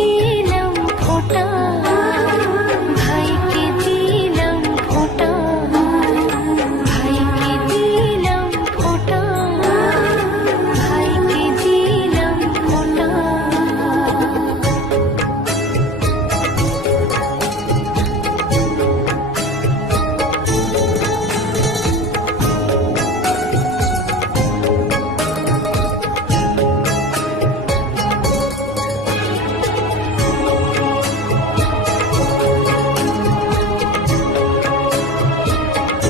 देखिए